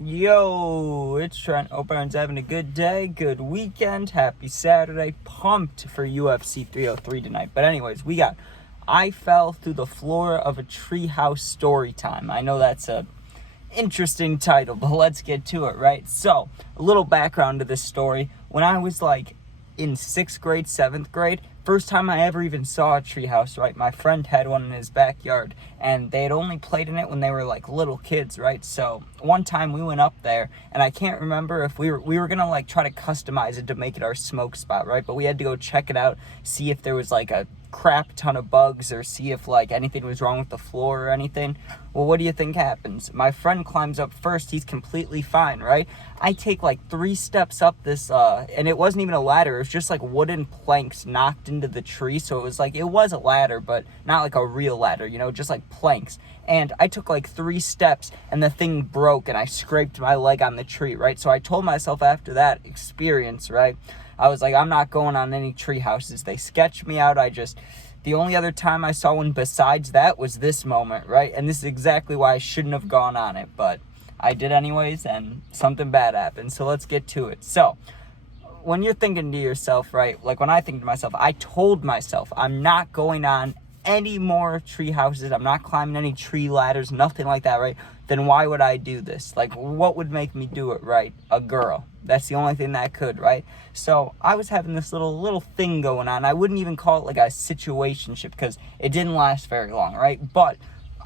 Yo, it's Trent. Hope everyone's having a good day, good weekend, happy Saturday. Pumped for UFC 303 tonight. But anyways, I fell through the floor of a Treehouse Storytime. I know that's a interesting title, but let's get to it, right? So, a little background to this story. When I was in 6th grade, 7th grade, first time I ever even saw a treehouse, right? My friend had one in his backyard, and they had only played in it when they were little kids, right? So one time we went up there, and I can't remember if we were gonna try to customize it to make it our smoke spot, right? But we had to go check it out, see if there was a crap ton of bugs, or see if anything was wrong with the floor or anything. Well, what do you think happens? My friend climbs up first. He's completely fine, right? I take 3 steps up this and it wasn't even a ladder. It was just wooden planks knocked into the tree. So it was a ladder, but not a real ladder, just planks. And I took 3 steps and the thing broke and I scraped my leg on the tree, right? So I told myself after that experience, right, I was I'm not going on any tree houses. They sketched me out. The only other time I saw one besides that was this moment, right? And this is exactly why I shouldn't have gone on it, but I did anyways, and something bad happened. So let's get to it. So when you're thinking to yourself, right, when I think to myself, I told myself I'm not going on any more tree houses. I'm not climbing any tree ladders, nothing like that, right? Then why would I do this? What would make me do it, right? A girl. That's the only thing that could, right? So I was having this little thing going on. I wouldn't even call it a situationship because it didn't last very long, right? But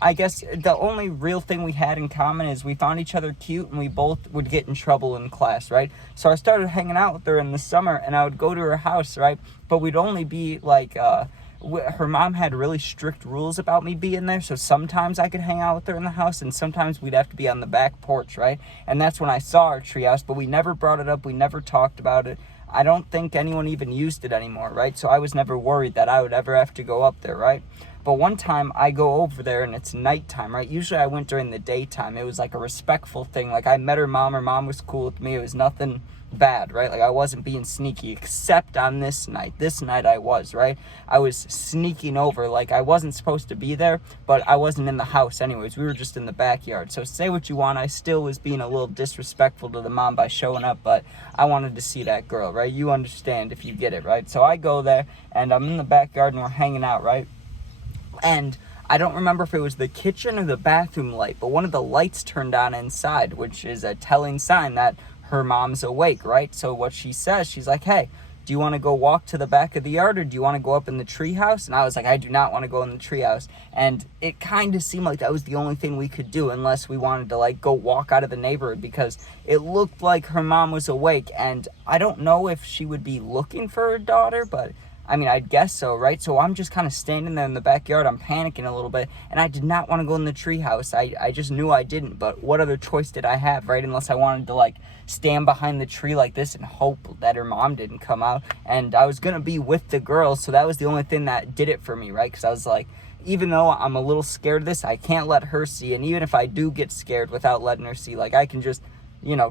I guess the only real thing we had in common is we found each other cute and we both would get in trouble in class, right? So I started hanging out with her in the summer and I would go to her house, right? But we'd only be her mom had really strict rules about me being there, so sometimes I could hang out with her in the house and sometimes we'd have to be on the back porch, right? And that's when I saw our treehouse, but we never brought it up, we never talked about it. I don't think anyone even used it anymore, right? So I was never worried that I would ever have to go up there, right? But one time I go over there and it's nighttime, right? Usually I went during the daytime. It was a respectful thing. I met her mom was cool with me. It was nothing bad, right? I wasn't being sneaky, except on this night. This night I was, right? I was sneaking over. I wasn't supposed to be there, but I wasn't in the house anyways. We were just in the backyard. So say what you want, I still was being a little disrespectful to the mom by showing up, but I wanted to see that girl, right? You understand if you get it, right? So I go there and I'm in the backyard and we're hanging out, right? And I don't remember if it was the kitchen or the bathroom light, but one of the lights turned on inside, which is a telling sign that her mom's awake, right? So what she says, she's like, hey, do you want to go walk to the back of the yard or do you want to go up in the treehouse? And I was like, I do not want to go in the treehouse. And it kind of seemed like that was the only thing we could do unless we wanted to go walk out of the neighborhood because it looked like her mom was awake. And I don't know if she would be looking for her daughter, but I mean, I'd guess so, right? So I'm just kind of standing there in the backyard. I'm panicking a little bit, and I did not want to go in the treehouse. I just knew I didn't, but what other choice did I have, right? Unless I wanted to, stand behind the tree like this and hope that her mom didn't come out. And I was going to be with the girls, so that was the only thing that did it for me, right? Because I was like, even though I'm a little scared of this, I can't let her see. And even if I do get scared without letting her see, I can just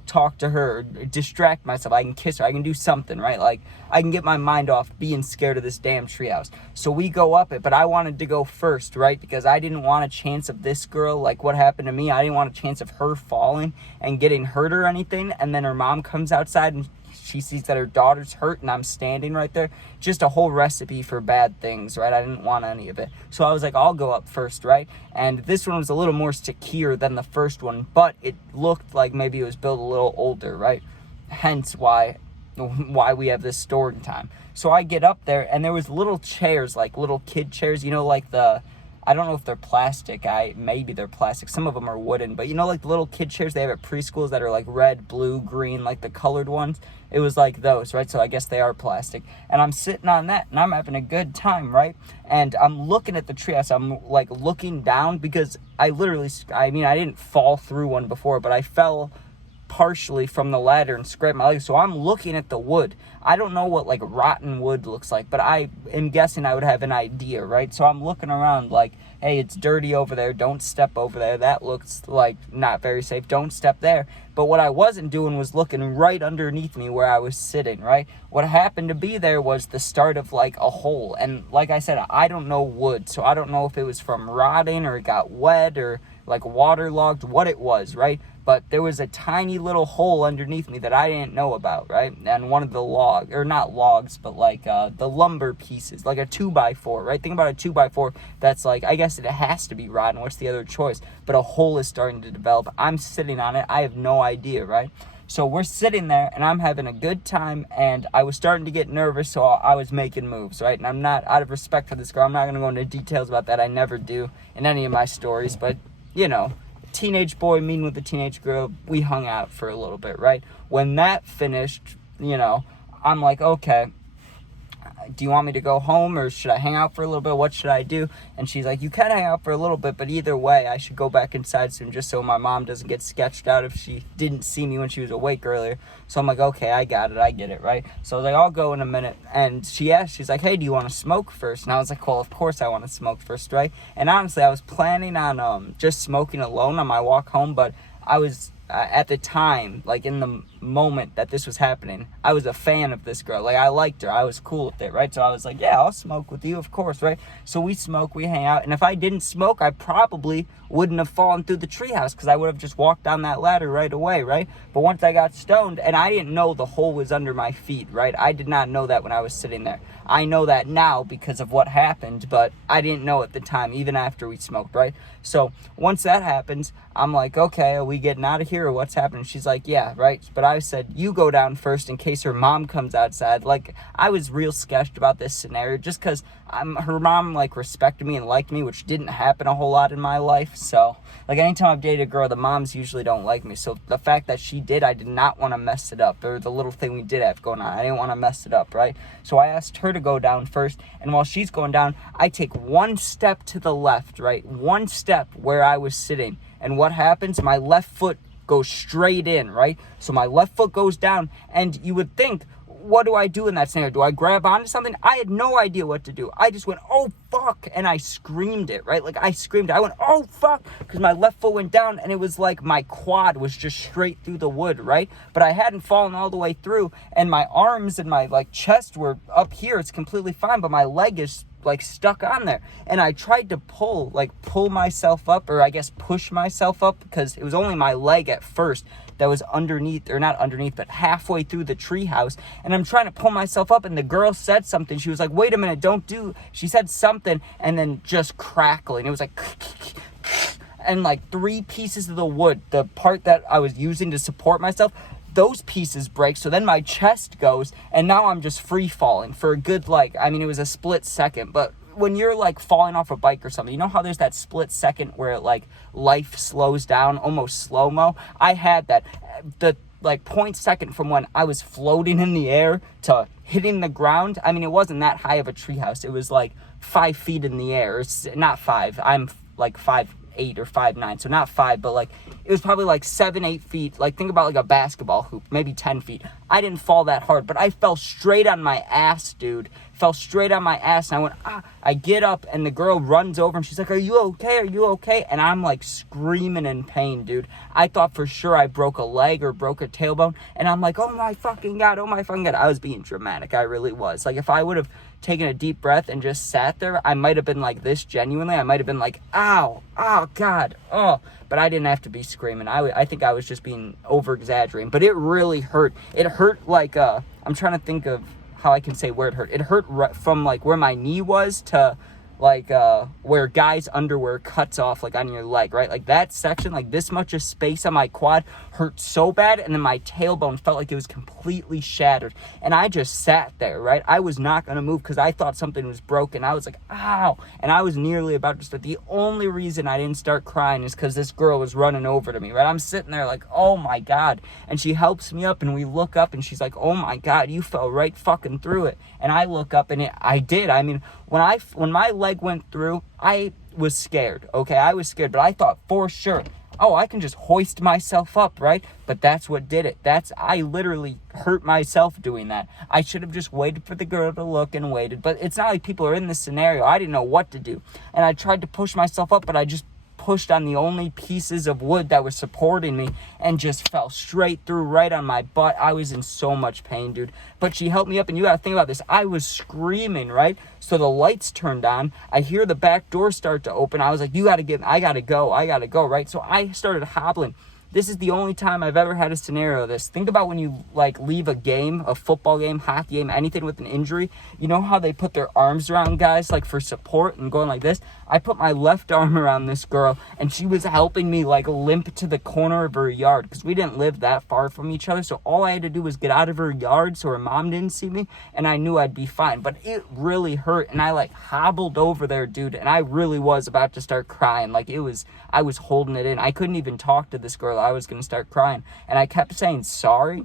talk to her, distract myself. I can kiss her. I can do something, right? I can get my mind off being scared of this damn treehouse. So we go up it, but I wanted to go first, right? Because I didn't want a chance of this girl, what happened to me. I didn't want a chance of her falling and getting hurt or anything. And then her mom comes outside and she sees that her daughter's hurt and I'm standing right there. Just a whole recipe for bad things, right? I didn't want any of it. So I was like, I'll go up first, right? And this one was a little more secure than the first one, but it looked like maybe it was built a little older, right? Hence why we have this story time. So I get up there and there was little chairs, little kid chairs, I don't know if they're plastic. Maybe they're plastic. Some of them are wooden. But the little kid chairs they have at preschools that are red, blue, green, the colored ones? It was like those, right? So I guess they are plastic. And I'm sitting on that and I'm having a good time, right? And I'm looking at the treehouse. I'm looking down because I didn't fall through one before, but I fell partially from the ladder and scraped my leg. So I'm looking at the wood. I don't know what rotten wood looks like, but I am guessing I would have an idea, right? So I'm looking around hey, it's dirty over there. Don't step over there. That looks not very safe. Don't step there. But what I wasn't doing was looking right underneath me where I was sitting, right? What happened to be there was the start of a hole. And like I said, I don't know wood, so I don't know if it was from rotting or it got wet or waterlogged, what it was, right? but there was a tiny little hole underneath me that I didn't know about, right? And one of the not logs, but like the lumber pieces, like a 2x4, right? Think about a 2x4 that's like, I guess it has to be rotten. What's the other choice? But a hole is starting to develop. I'm sitting on it. I have no idea, right? So we're sitting there, and I'm having a good time, and I was starting to get nervous, so I was making moves, right? And I'm not, out of respect for this girl, I'm not going to go into details about that. I never do in any of my stories, but, you know, teenage boy meeting with a teenage girl, we hung out for a little bit, right? When that finished, you know, I'm like, okay, do you want me to go home or should I hang out for a little bit? What should I do? And she's like, you can hang out for a little bit, but either way, I should go back inside soon just so my mom doesn't get sketched out if she didn't see me when she was awake earlier. So I'm like, okay, I got it. I get it, right? So I was like, I'll go in a minute. And she's like, hey, do you want to smoke first? And I was like, well, of course I want to smoke first, right? And honestly, I was planning on just smoking alone on my walk home, but I was... at the time, like in the moment that this was happening, I was a fan of this girl. Like, I liked her. I was cool with it, right? So I was like, yeah, I'll smoke with you, of course, right? So we smoke, we hang out. And if I didn't smoke, I probably wouldn't have fallen through the treehouse because I would have just walked down that ladder right away, right? But once I got stoned, and I didn't know the hole was under my feet, right? I did not know that when I was sitting there. I know that now because of what happened, but I didn't know at the time, even after we smoked, right? So once that happens, I'm like, okay, are we getting out of here or what's happening? She's like, yeah, right? But I said, you go down first in case her mom comes outside. Like, I was real sketched about this scenario just because her mom, like, respected me and liked me, which didn't happen a whole lot in my life. So, like, anytime I've dated a girl, the moms usually don't like me. So the fact that she did, I did not want to mess it up. Or the little thing we did have going on, I didn't want to mess it up, right? So I asked her to go down first. And while she's going down, I take one step to the left, right? One step where I was sitting. And what happens? My left foot goes straight in, right? So my left foot goes down, and you would think, what do I do in that scenario? Do I grab onto something? I had no idea what to do. I just went, oh, fuck, and I screamed it, right? Like, I screamed. I went, oh, fuck, because my left foot went down, and it was like my quad was just straight through the wood, right? But I hadn't fallen all the way through, and my arms and my, like, chest were up here. It's completely fine, but my leg is like stuck on there, and I tried to pull myself up, or I guess push myself up, because it was only my leg at first that was underneath, or not underneath, but halfway through the treehouse, and I'm trying to pull myself up, and the girl said something. She was like, wait a minute, she said something, and then just crackling. It was like and like 3 pieces of the wood, the part that I was using to support myself, those pieces break, so then my chest goes, and now I'm just free falling for a good, like, I mean, it was a split second, but when you're, like, falling off a bike or something, you know how there's that split second where, like, life slows down, almost slow-mo? I had that. The, like, 0.2 from when I was floating in the air to hitting the ground, I mean, it wasn't that high of a treehouse. It was, like, 5 feet in the air. It's not 5. I'm, like, 5'8" or 5'9", so not 5, but like it was probably like 7-8 feet. Like, think about like a basketball hoop, maybe 10 feet. I didn't fall that hard, but I fell straight on my ass, dude. Fell straight on my ass, and I went, ah. I get up, and the girl runs over, and she's like, are you okay? Are you okay? And I'm like screaming in pain, dude. I thought for sure I broke a leg or broke a tailbone, and I'm like, oh my fucking God, oh my fucking God. I was being dramatic. I really was. Like, if I would have taken a deep breath and just sat there, I might have been like this genuinely. I might have been like, ow, oh God, oh. But I didn't have to be screaming. I think I was just being over-exaggerating. But it really hurt. It hurt like, I'm trying to think of how I can say where it hurt. It hurt from like where my knee was to like where guys' underwear cuts off like on your leg, right? Like that section, like this much of space on my quad hurt so bad, and then my tailbone felt like it was completely shattered. And I just sat there, right? I was not gonna move because I thought something was broken. I was like, ow, and I was nearly about to start. The only reason I didn't start crying is because this girl was running over to me, right? I'm sitting there like, oh my God, and she helps me up, and we look up, and she's like, oh my God, you fell right fucking through it. And I look up, and I did. I mean, when my leg went through, I was scared, okay? I was scared, but I thought for sure, oh, I can just hoist myself up, right? But that's what did it. I literally hurt myself doing that. I should have just waited for the girl to look and waited, but it's not like people are in this scenario. I didn't know what to do, and I tried to push myself up, but I just pushed on the only pieces of wood that were supporting me and just fell straight through right on my butt. I was in so much pain, dude. But she helped me up, and you gotta think about this. I was screaming, right? So the lights turned on. I hear the back door start to open. I was like, I gotta go, right? So I started hobbling this is the only time I've ever had a scenario of this. Think about when you like leave a game, a football game, hockey game, anything with an injury. You know how they put their arms around guys like for support and going like this? I put my left arm around this girl and she was helping me like limp to the corner of her yard because we didn't live that far from each other. So all I had to do was get out of her yard so her mom didn't see me, and I knew I'd be fine. But it really hurt, and I like hobbled over there, dude, and I really was about to start crying. Like I was holding it in. I couldn't even talk to this girl. I was gonna start crying, and I kept saying sorry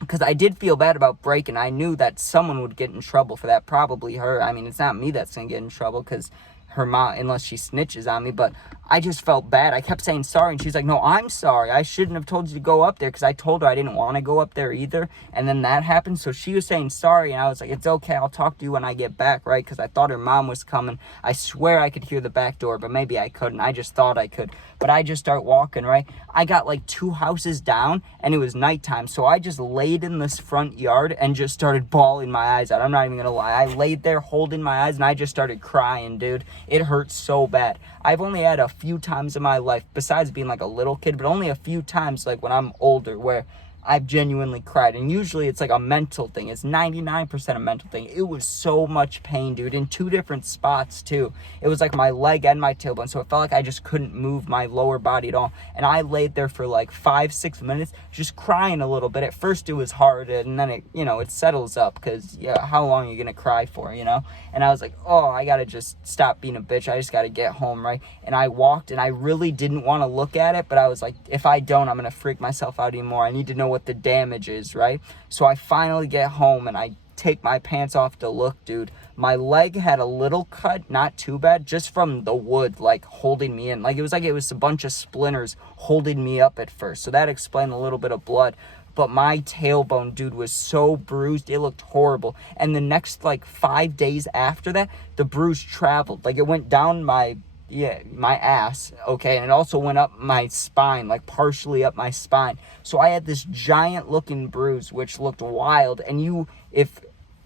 because I did feel bad about breaking. I knew that someone would get in trouble for that, probably her. I mean, it's not me that's gonna get in trouble because her mom, unless she snitches on me, but I just felt bad. I kept saying sorry, and she's like, no, I'm sorry. I shouldn't have told you to go up there, because I told her I didn't want to go up there either, and then that happened, so she was saying sorry, and I was like, it's okay, I'll talk to you when I get back, right, because I thought her mom was coming. I swear I could hear the back door, but maybe I couldn't. I just thought I could, but I just start walking, right? I got like 2 houses down, and it was nighttime, so I just laid in this front yard and just started bawling my eyes out. I'm not even gonna lie. I laid there holding my eyes, and I just started crying, dude. It hurt so bad. I've only had a few times in my life, besides being like a little kid, but only a few times like when I'm older where I've genuinely cried. And usually it's like a mental thing. It's 99% a mental thing. It was so much pain, dude, in 2 different spots too. It was like my leg and my tailbone, so it felt like I just couldn't move my lower body at all. And I laid there for like 5-6 minutes just crying a little bit. At first it was hard, and then it, you know, it settles up, because yeah, how long are you gonna cry for, you know? And I was like, oh, I gotta just stop being a bitch. I just gotta get home, right? And I walked, and I really didn't want to look at it, but I was like, if I don't, I'm gonna freak myself out anymore. I need to know what the damage is, right? So I finally get home, and I take my pants off to look, dude. My leg had a little cut, not too bad, just from the wood like holding me in. Like it was a bunch of splinters holding me up at first, so that explained a little bit of blood. But my tailbone, dude, was so bruised, it looked horrible. And the next like 5 days after that, the bruise traveled. Like it went down my ass, okay, and it also went up my spine, like partially up my spine. So I had this giant looking bruise, which looked wild. And if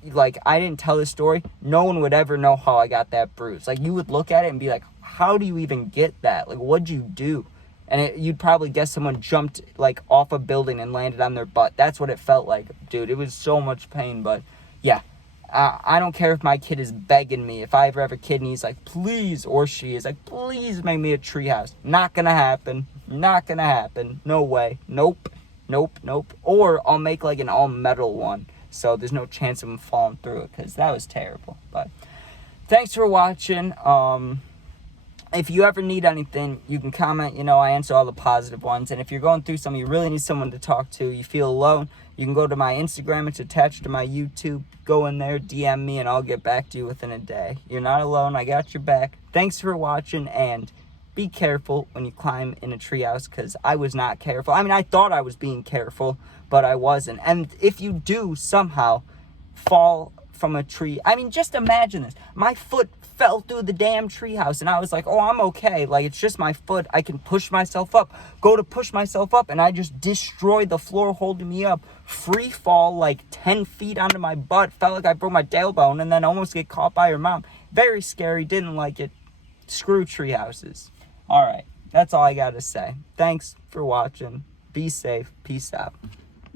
like I didn't tell this story, no one would ever know how I got that bruise. Like you would look at it and be like, how do you even get that? Like, what'd you do? And you'd probably guess someone jumped like off a building and landed on their butt. That's what it felt like, dude. It was so much pain, but yeah. I don't care if my kid is begging me. If I ever have a kid and he's like, please, or she is like, please make me a treehouse. Not gonna happen. Not gonna happen. No way. Nope. Nope. Nope. Or I'll make like an all metal one, so there's no chance of him falling through it, because that was terrible. But thanks for watching. If you ever need anything, you can comment. You know, I answer all the positive ones. And if you're going through something, you really need someone to talk to, you feel alone, you can go to my Instagram. It's attached to my YouTube. Go in there, DM me, and I'll get back to you within a day. You're not alone. I got your back. Thanks for watching, and be careful when you climb in a treehouse, because I was not careful. I mean, I thought I was being careful, but I wasn't. And if you do somehow fall from a tree, I mean, just imagine this. My foot fell through the damn treehouse, and I was like, oh, I'm okay. Like, it's just my foot. I can push myself up. Go to push myself up, and I just destroyed the floor holding me up. Free fall like 10 feet onto my butt. Felt like I broke my tailbone, and then almost get caught by her mom. Very scary. Didn't like it. Screw treehouses. All right. That's all I got to say. Thanks for watching. Be safe. Peace out.